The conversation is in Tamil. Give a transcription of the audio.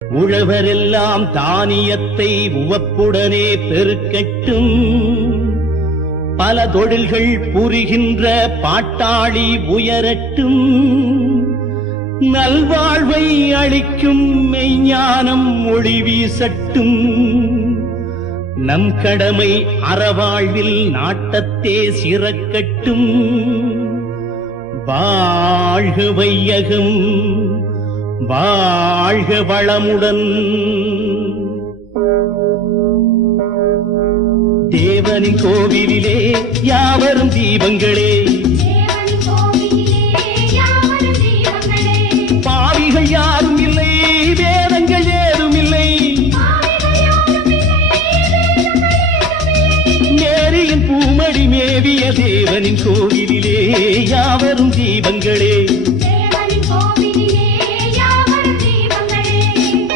உழவரெல்லாம் தானியத்தை உவப்புடனே பெருக்கட்டும். பல தொழில்கள் புரிகின்ற பாட்டாளி உயரட்டும். நல்வாழ்வை அளிக்கும் மெய்ஞானம் ஒளி வீசட்டும். நம் கடமை அறவாழ்வில் நாட்டத்தே சிறக்கட்டும். வாழ்க வையகம், வாழ்க வளமுடன். தேவனின் கோவிலிலே யாவரும் தீபங்களே, பாவிகள் யாரும் இல்லை, வேதங்கள் ஏதும் இல்லை. மேரியின் பூமடி மேவிய தேவனின் கோவிலிலே யாவரும் தீபங்களே.